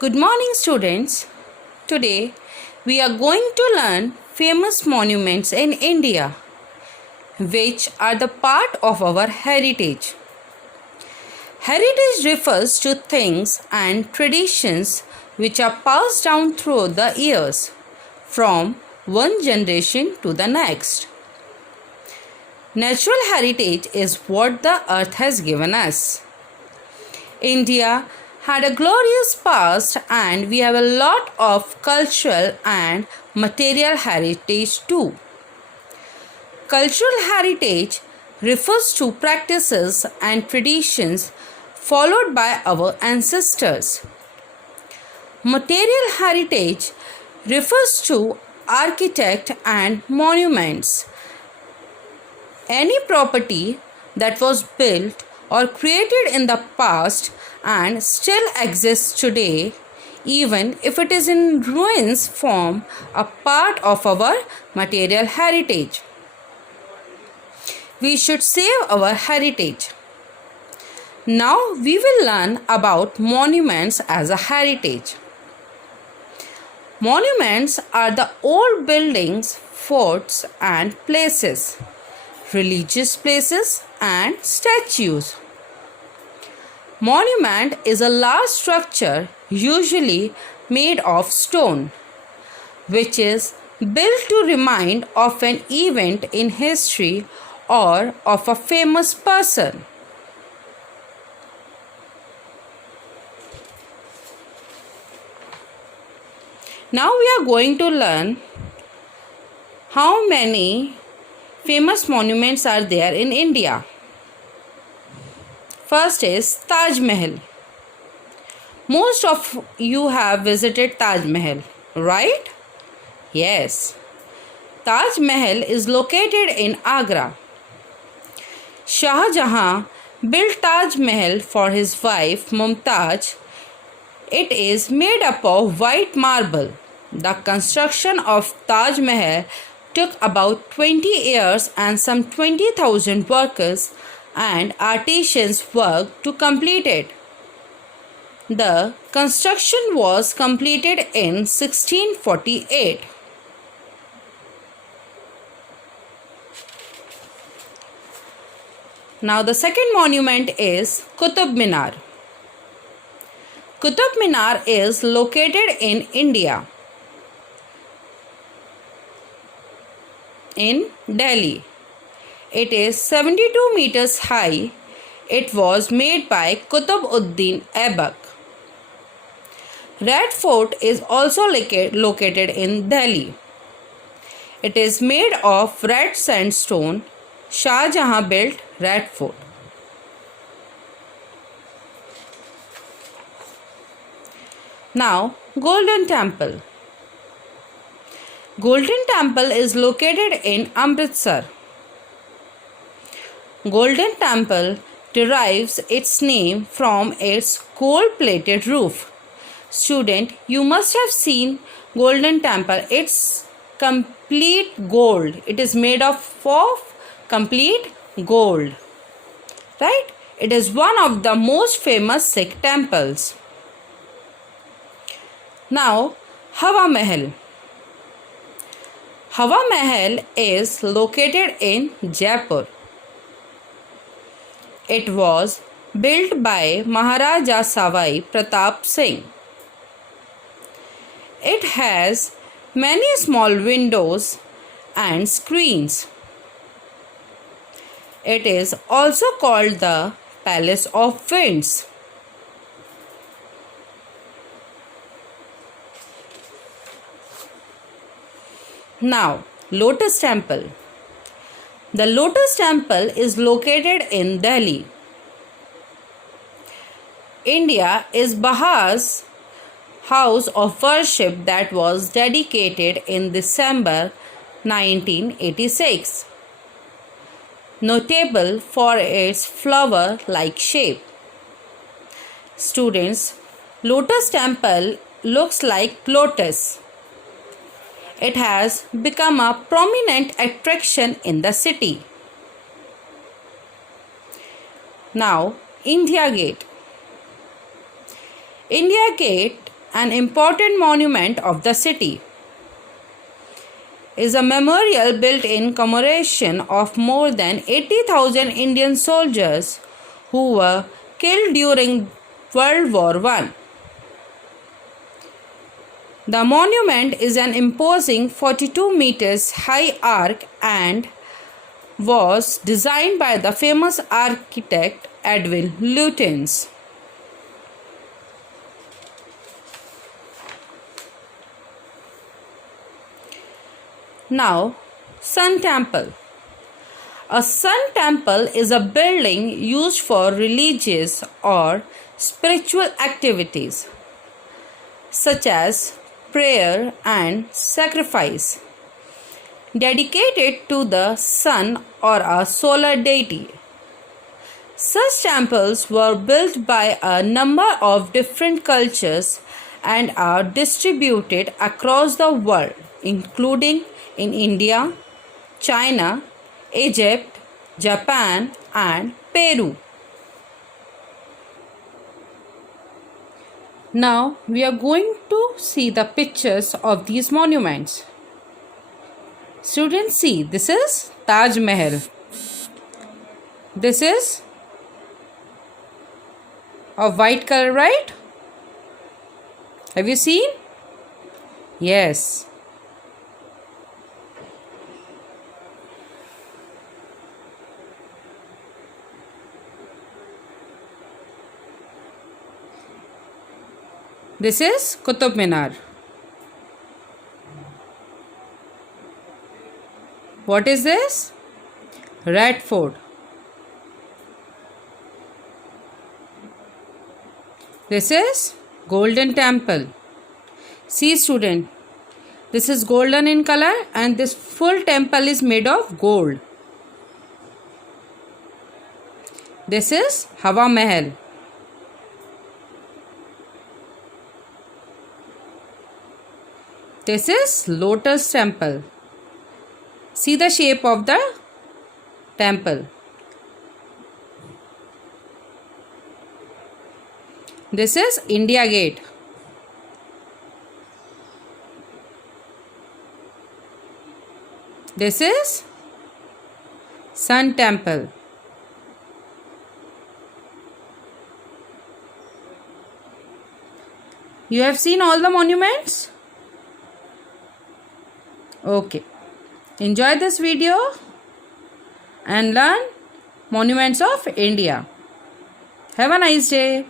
Good morning, students. Today we are going to learn famous monuments in India, which are the part of our heritage. Heritage refers to things and traditions which are passed down through the years from one generation to the next. Natural heritage is what the earth has given us. India had a glorious past and we have a lot of cultural and material heritage too. Cultural heritage refers to practices and traditions followed by our ancestors. Material heritage refers to architect and monuments. Any property that was built or created in the past and still exists today, even if it is in ruins, form a part of our material heritage. We should save our heritage. Now we will learn about monuments as a heritage. Monuments are the old buildings, forts and places, religious places and statues. Monument is a large structure usually made of stone, which is built to remind of an event in history or of a famous person. Now we are going to learn how many famous monuments are there in India. First is Taj Mahal. Most of you have visited Taj Mahal, right? Yes. Taj Mahal is located in Agra. Shah Jahan built Taj Mahal for his wife Mumtaz. It is made up of white marble. The construction of Taj Mahal took about 20 years and some 20,000 workers and artisans worked to complete it. The construction was completed in 1648. Now the second monument is Qutub Minar. Qutub Minar is located in India, in Delhi. It is 72 meters high. It was made by Qutb-ud-Din Aibak. Red Fort is also located in Delhi. It is made of red sandstone. Shah Jahan built Red Fort. Now, Golden Temple. Golden Temple is located in Amritsar. Golden Temple derives its name from its gold-plated roof. Student, you must have seen Golden Temple. It's complete gold. It is made of complete gold. Right? It is one of the most famous Sikh temples. Now, Hawa Mahal. Hawa Mahal is located in Jaipur. It was built by Maharaja Savai Pratap Singh. It has many small windows and screens. It is also called the Palace of Winds. Now, Lotus Temple. The Lotus Temple is located in Delhi. India is Baha's house of worship that was dedicated in December 1986. Notable for its flower-like shape. Students, Lotus Temple looks like lotus. It has become a prominent attraction in the city. Now, India Gate. India Gate an important monument of the city, is a memorial built in commemoration of more than 80,000 Indian soldiers who were killed during World War I. The monument is an imposing 42 meters high arch and was designed by the famous architect Edwin Lutyens. Now, Sun Temple. A sun temple is a building used for religious or spiritual activities such as prayer and sacrifice, dedicated to the sun or a solar deity. Such temples were built by a number of different cultures and are distributed across the world, including in India, China, Egypt, Japan, and Peru. Now we are going to see the pictures of these monuments. Students, see, this is Taj Mahal. This is of white color, right? Have you seen? Yes. This is Qutub Minar. What is this? Red Fort. This is Golden Temple. See, student, this is golden in color and this full temple is made of gold. This is Hawa Mahal. This is Lotus Temple. See the shape of the temple. This is India Gate. This is Sun Temple. You have seen all the monuments? Okay. Enjoy this video and learn monuments of India. Have a nice day.